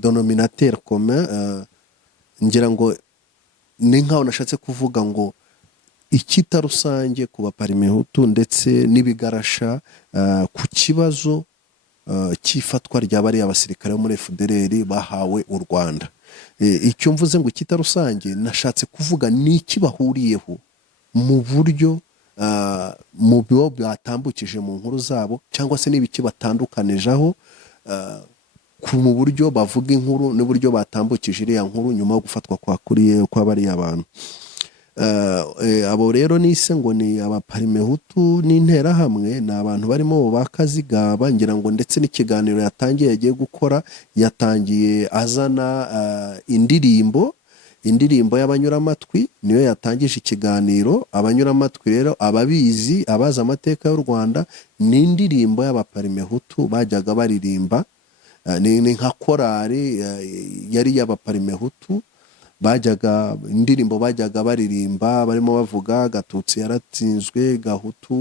denominateur commun, ngira ngo ni nkaho nashatse kuvuga ngo icyita rusange ku baparimehutu ndetse n'ibigarasha ku kibazo cy'ifatwa rya bariya abasirikare bo muri FDLR bahawe u Rwanda. Icyo mvuze ngo icyita rusange nashatse kuvuga ni iki bahuriyeho mu buryo mu byo batambukije mu nkuru zabo, cyangwa se n'ibiki batandukanijeho mu buryo bavuga inkuru n'uburyo batambukije iriya nkuru nyuma yo gufatwa kwa bariya abantu. Abo rero nise ngo ni abaparimehutu n'interahamwe, ni abantu barimo bakazigaba, ngira ngo ndetse n'ikiganiro yatangiye yagiye gukora, yatangiye azana indirimbo y'abanyuramatwi, niyo yatangije ikiganiro. Abanyuramatwi rero ababizi, abazi amateka y'u Rwanda, ni indirimbo y'abaparimehutu bajyaga baririmba, ni nka korari yari y'abaparimehutu, indirimbo bajyaga baririmba barimo bavuga Gatutsi yaratsinzwe, Gahutu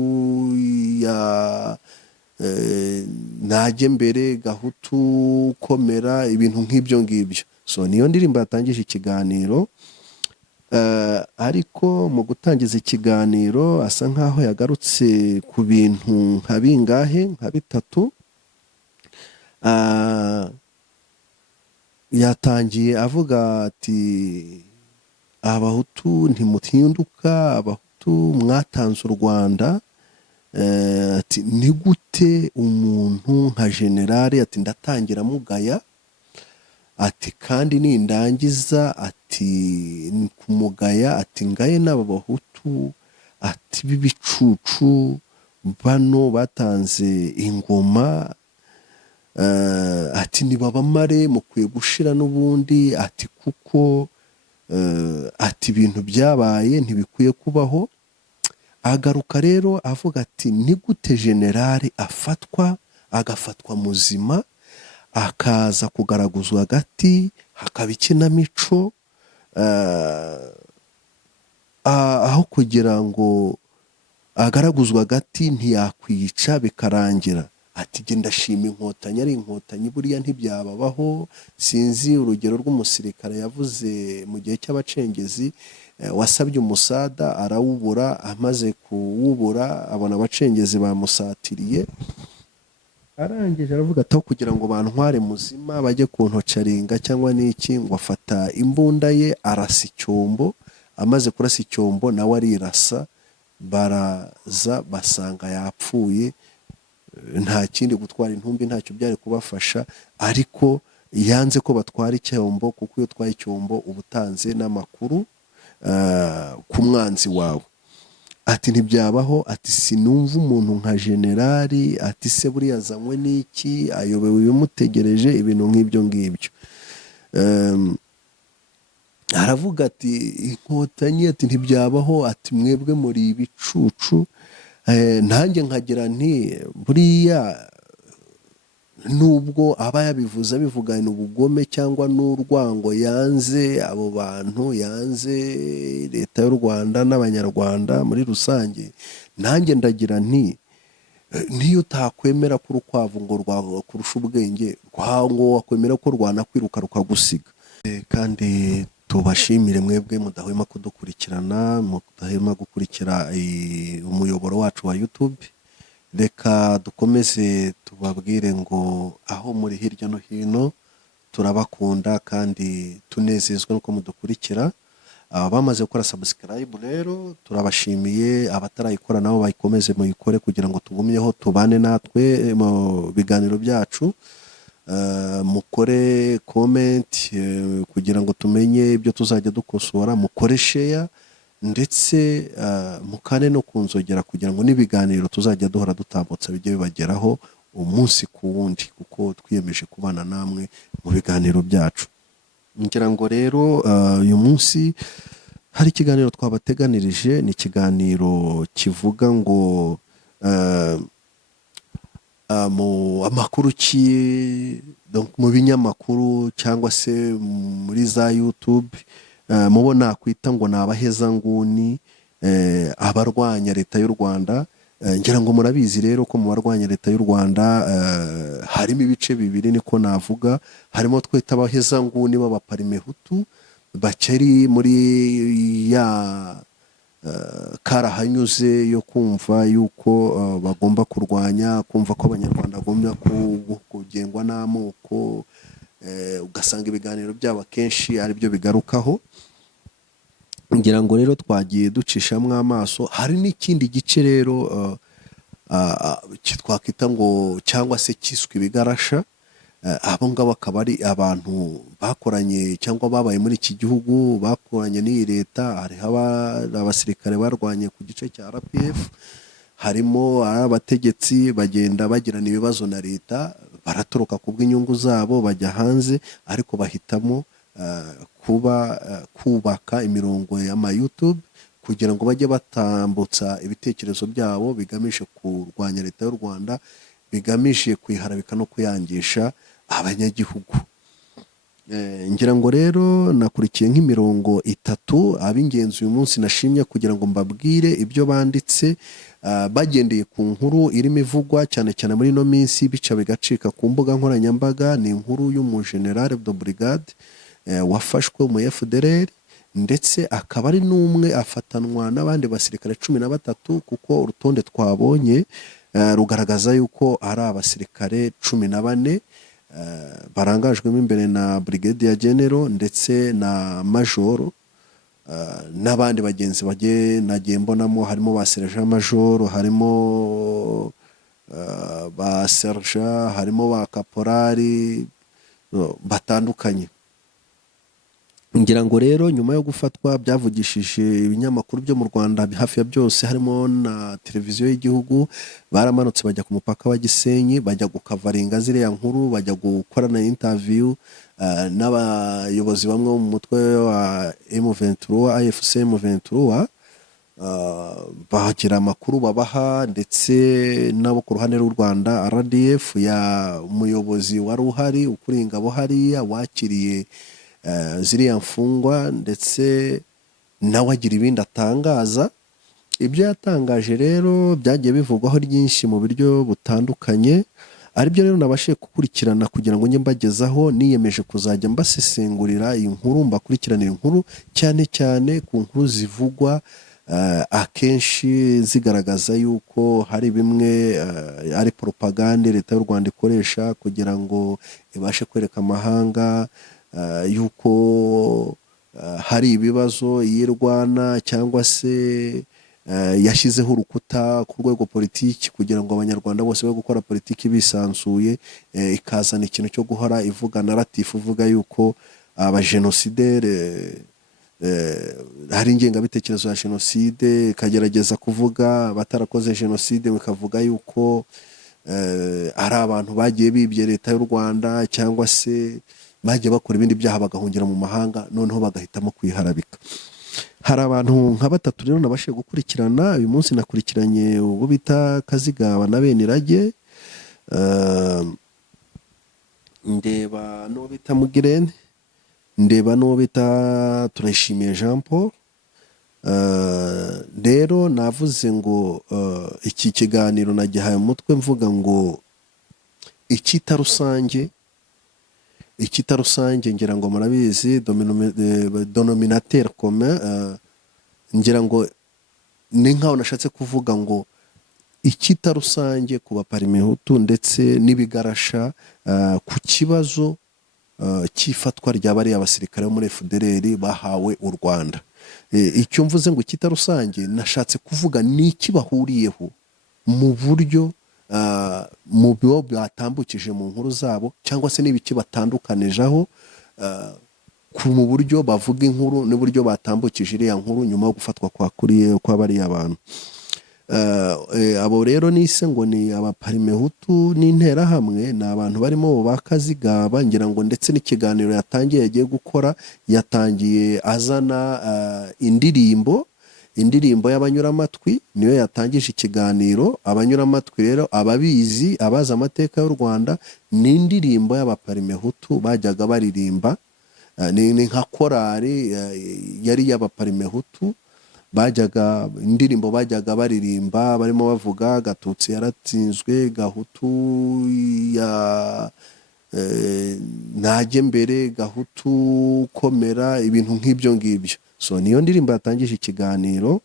najye mbere, Gahutu komera, ibintu nk'ibyo ngibyo. So niyo ndirimbo yatangije ikiganiro, ariko mu gutangiza ikiganiro asa nkaho yagarutse ku bintu nka bingahe, nka bitatu. Yatangiye avuga ati abahutu ntimutinduka, abahutu mwatanze u Rwanda, ati ni gute umuntu nka generale, ati ndatangira mugaya, ati kandi nindangiza ati kumugaya, ati ngaye n'aba bahutu, ati b'ibicucu bano batanze ingoma, ati nibabamare mukwiye gushira n'ubundi, ati kuko ati ibintu byabaye ntibikwiye kubaho. Agaruka rero avuga ati ni gute generale agafatwa muzima, akaza kugaraguzwa hagati, hakaba ikinamico, aho kugira ngo agaraguzwa hagati ntiyakwica bikarangira. Ati genda shima inkotanyi, ari inkotanyi buriya ntibyababaho. Sinzi urugero rw'umusirikare yavuze mu gihe cy'abacengezi, wasabye umusada arawubura, amaze kuwubura abona abacengezi bamusatiriye, arangije aravuga ataho kugira ngo bantware muzima bajye kuntocaringa cyangwa n'iki, ngo afata imbunda ye arasa icyombo, amaze kurasa icyombo nawe arirasa, baraza basanga yapfuye. Nta kindi, gutwara intumbi ntacyo byari kubafasha, ariko yanze ko batwara icyombo, kuko iyo utwaye icyombo uba utanze n'amakuru ku mwanzi wawe. Ati ntibyabaho, ati sinumva umuntu nka generali, ati se buriya azanywe n'iki, ayobewe ibimutegereje, ibintu nk'ibyo ngibyo. Aravuga ati inkotanyi, ati ntibyabaho, ati mwebwe muri ibicucu. Nanjye nkagira nti buriya nubwo aba yabivuze abivugana ubugome cyangwa n'urwango, yanze abo bantu, yanze leta y'u Rwanda n'abanyarwanda muri rusange, nanjye ndagira nti niyo utakwemera ko urukwavu ngo rwakurusha ubwenge, ngo wakwemera ko rwanakwiruka rukagusiga. Kandi tubashimire mwebwe mudahwema kudukurikirana, mudahwema gukurikira umuyoboro wacu wa YouTube. Reka dukomeze tubabwire ngo aho muri hirya no hino turabakunda kandi tunezezwa nuko mudukurikira. Bamaze gukora subscribe rero turabashimiye, abatarayikora nabo bayikomeze muyikore kugira ngo tugumyeho tubane natwe mu biganiro byacu. Mukore comment kugira ngo tumenye ibyo tuzajya dukosora, mukore share ndetse mukane no kunzogera kugira ngo n'ibiganiro tuzajya duhora dutambutsa bijye bibageraho umunsi ku wundi, kuko twiyemeje kubana namwe mu biganiro byacu. Ngira ngo rero uyu munsi hari ikiganiro twabateganirije, ni ikiganiro kivuga ngo mu amakuru mu binyamakuru cyangwa se muri za YouTube, mubona kwita ngo ni abahezanguni, abarwanya leta y'u Rwanda ngira ngo murabizi rero ko mu barwanya leta y'u Rwanda harimo ibice bibiri niko navuga, harimo twita abahezanguni b'abaparimehutu bakiri muri ya karahanyuze yo kumva yuko bagomba kurwanya, kumva ko abanyarwanda bagomba kugengwa n'amoko, ugasanga ibiganiro byabo akenshi ari byo bigarukaho. Ngira ngo rero twagiye ducishamo amaso, hari n'ikindi gice rero twakwita ngo cyangwa se kiswe ibigarasha. Abo ngabo akaba ari abantu bakoranye cyangwa babaye muri iki gihugu, bakoranye n'iyi leta. Hariho abasirikare barwanye ku gice cya RPF, harimo abategetsi bagenda bagirana ibibazo na leta, baratoroka ku bw'inyungu zabo bajya hanze, ariko bahitamo kubaka imirongo y'ama YouTube kugira ngo bajye batambutsa ibitekerezo byabo bigamije kurwanya leta y'u Rwanda, bigamije kuyiharabika no kuyangisha abanyagihugu. Ngira ngo rero nakurikiye nk'imirongo itatu ab'ingenzi uyu munsi nashimye kugira ngo mbabwire ibyo banditse, bagendeye ku nkuru irimo ivugwa cyane cyane muri ino minsi bica bigacika ku mbuga nkoranyambaga. Ni inkuru y'umujenerali de brigade wafashwe mu FDLR, ndetse akaba ari n'umwe afatanwa n'abandi basirikare 13, kuko urutonde twabonye rugaragaza yuko ari abasirikare 14 barangajwemo imbere na brigadier general ndetse na majoro, n'abandi bagenzi nagiye mbonamo, harimo ba sergent major, harimo ba sergent, harimo ba kaporari batandukanye. Ngira ngo rero nyuma yo gufatwa byavugishije ibinyamakuru byo mu Rwanda hafi ya byose, harimo na televiziyo y'igihugu. Baramanutse bajya ku mupaka wa Gisenyi, bajya gukavaringa ziriya nkuru, bajya gukorana interview n'abayobozi bamwe mu mutwe wa M23, AFC M23, bagira amakuru babaha, ndetse nabo ku ruhande rw'u Rwanda RDF ya umuyobozi wari uhari ukuriye ingabo hariya wakiriye ziriya mfungwa, ndetse nawe agira ibindi atangaza. Ibyo yatangaje rero byagiye bivugwaho ryinshi mu buryo butandukanye, aribyo rero nabashe gukurikirana kugira ngo njye mbagezaho. Niyemeje kuzajya mbasesengurira iyi nkuru, mbakurikiranira inkuru cyane cyane ku nkuru zivugwa akenshi zigaragaza yuko hari bimwe ari propagande leta y'u Rwanda ikoresha kugira ngo ibashe kwereka amahanga yuko hari ibibazo yirwana, cyangwa se yashyizeho urukuta ku rwego politiki kugira ngo abanyarwanda bose be gukora politiki bisanzuye, ikazana ikintu cyo guhora ivuga narrative uvuga yuko abajenosidere hari ingengabitekerezo ya jenoside, ikagerageza kuvuga batarakoze jenoside, bikavuga yuko ari abantu bagiye bibye leta y'u Rwanda, cyangwa se bagiye bakora ibindi byaha bagahungira mu mahanga, noneho bagahitamo kwiharabika. Hari abantu nka batatu rero nabashije gukurikirana uyu munsi. Nakurikiranye uwo bita Kazigaba na Benirage, ndeba n'uwo bita Mugirene, ndeba n'uwo bita Turayishimiye Jean Paul. Rero navuze ngo iki kiganiro nagihaye umutwe mvuga ngo icyita rusange. Icyita rusange ngira ngo murabizi, denominateur commun, ngira ngo ni nkaho nashatse kuvuga ngo icyita rusange ku baparimehutu ndetse n'ibigarasha ku kibazo cy'ifatwa rya bariya abasirikare bo muri FDLR bahawe u Rwanda. Icyo mvuze ngo icyita rusange, nashatse kuvuga ni iki bahuriyeho mu buryo mu byo batambukije mu nkuru zabo, cyangwa se n'ibiki batandukanijeho mu buryo bavuga inkuru n'uburyo batambukije iriya nkuru nyuma yo gufatwa kwa bariya abantu. Abo rero nise ngo ni abaparimehutu n'interahamwe, ni abantu barimo ba Kazigaba. Ngira ngo ndetse n'ikiganiro yatangiye yagiye gukora, yatangiye azana indirimbo y'abanyuramatwi, niyo yatangije ikiganiro. Abanyuramatwi rero ababizi, abazi amateka y'u Rwanda, ni indirimbo y'abaparimehutu bajyaga baririmba, ni nka korari yari y'abaparimehutu bajyaga indirimbo bajyaga baririmba barimo bavuga gatutsi yaratsinzwe, gahutu ya najye mbere, gahutu komera, ibintu nk'ibyo ngibyo. So niyo ndirimbo yatangije ikiganiro.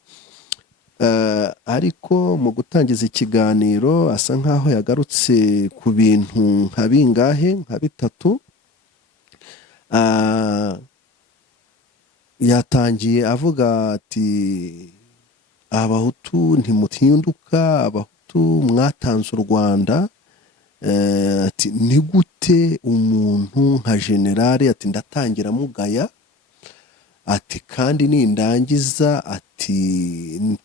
Ariko mu gutangiza ikiganiro asa nkaho yagarutse ku bintu nka bingahe, nka bitatu. Yatangiye avuga ati abahutu ntimutinduka, abahutu mwatanze u Rwanda. Ati ni gute umuntu nka generale, ati ndatangira mugaya, ati kandi nindangiza ati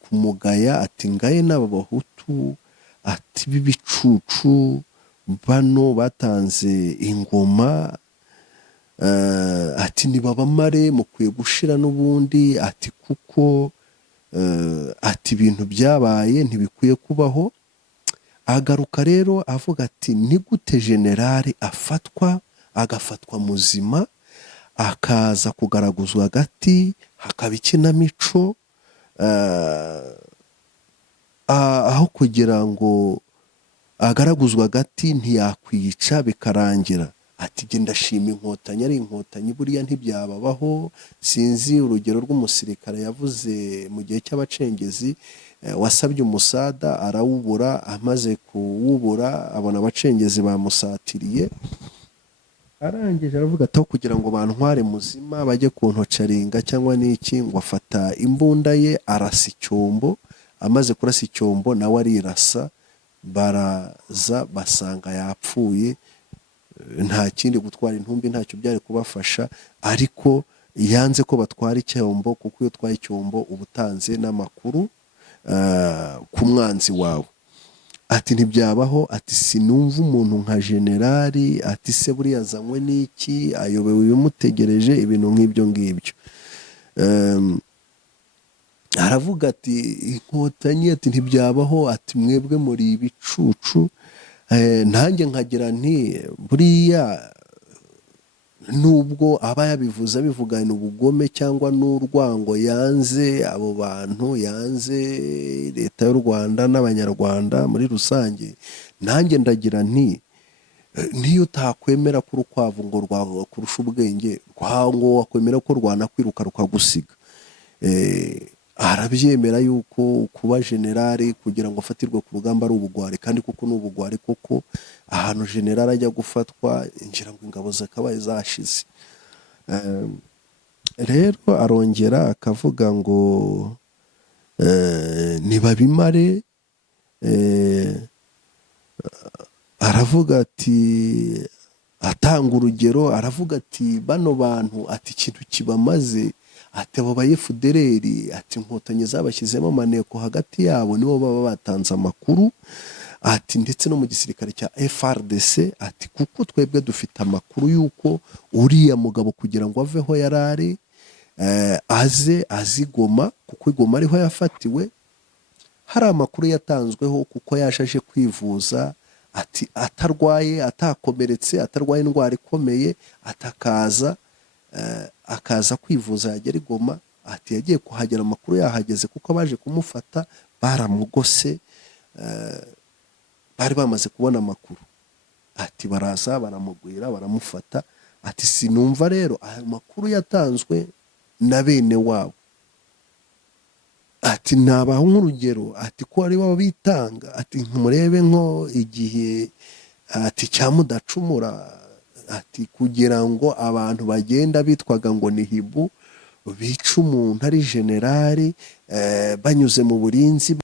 kumugaya, ati ngaye n'aba bahutu, ati b'ibicucu bano batanze ingoma, ati nibabamare mukwiye gushira n'ubundi, ati kuko ati ibintu byabaye ntibikwiye kubaho. Agaruka rero avuga ati ni gute generale afatwa, agafatwa muzima, akaza kugaraguzwa hagati, hakaba ikinamico, aho kugira ngo agaraguzwa hagati ntiyakwica bikarangira. Ati jye ndashima inkotanyi, ari inkotanyi buriya ntibyababaho. Sinzi urugero rw'umusirikare yavuze mu gihe cy'abacengezi, wasabye umusada arawubura, amaze kuwubura abona abacengezi bamusatiriye, arangije aravuga ati aho kugira ngo bantware muzima bajye kuntocaringa cyangwa n'iki, ngo afata imbunda ye arasa icyombo, amaze kurasa icyombo nawe arirasa, baraza basanga yapfuye. Nta kindi gutwara intumbi ntacyo byari kubafasha, ariko yanze ko batwara icyombo, kuko iyo utwaye icyombo uba utanze n'amakuru ku mwanzi wawe. Ati ntibyabaho, ati sinumva umuntu nka generali, ati se buriya azanywe n'iki, ayobewe ibimutegereje, ibintu nk'ibyo ngibyo. Aravuga ati inkotanyi, ati ntibyabaho, ati mwebwe muri ibicucu. Nanjye nkagira nti buriya nubwo aba yabivuze abivugana ubugome cyangwa n'urwango, yanze abo bantu, yanze leta y'u Rwanda n'abanyarwanda muri rusange, nanjye ndagira nti niyo utakwemera ko urukwavu ngo rwakurusha ubwenge, ngo wakwemera ko rwanakwiruka rukagusiga. Arabyemera yuko kuba generale kugira ngo afatirwe ku rugamba ari ubugwari, kandi kuko ni ubugwari koko. Ahantu generale ajya gufatwa ngira ngo ingabo zakabaye zashize. Rero arongera akavuga ngo nibabimare. Aravuga ati, atanga urugero, aravuga ati bano bantu, ati ikintu kibamaze, ati abo ba FDLR, ati inkotanyi zabashyizemo amaneko hagati yabo, nibo baba batanze amakuru, ati ndetse no mu gisirikare cya FRDC, ati kuko twebwe dufite amakuru y'uko uriya mugabo kugira ngo aveho yarari aze azigoma, kuko igoma ariho yafatiwe, hari amakuru yatanzweho kuko yashaje kwivuza, ati atarwaye, atakomeretse, atarwaye indwara ikomeye, atakaza akaza kwivuza yagera igoma. Ati yagiye kuhagera amakuru yahageze, kuko abaje kumufata baramugose, bari bamaze kubona amakuru. Ati baraza baramugwira baramufata. Ati sinumva rero ayo makuru yatanzwe na bene wabo. Ati nabaho nk'urugero, ati ko ari bo bitanga, ati nkumurebe nko igihe ati cya Mudacumura, ati kugira ngo abantu bagenda bitwaga ngo ni hibu bica umuntu ari generali, banyuze mu burinzi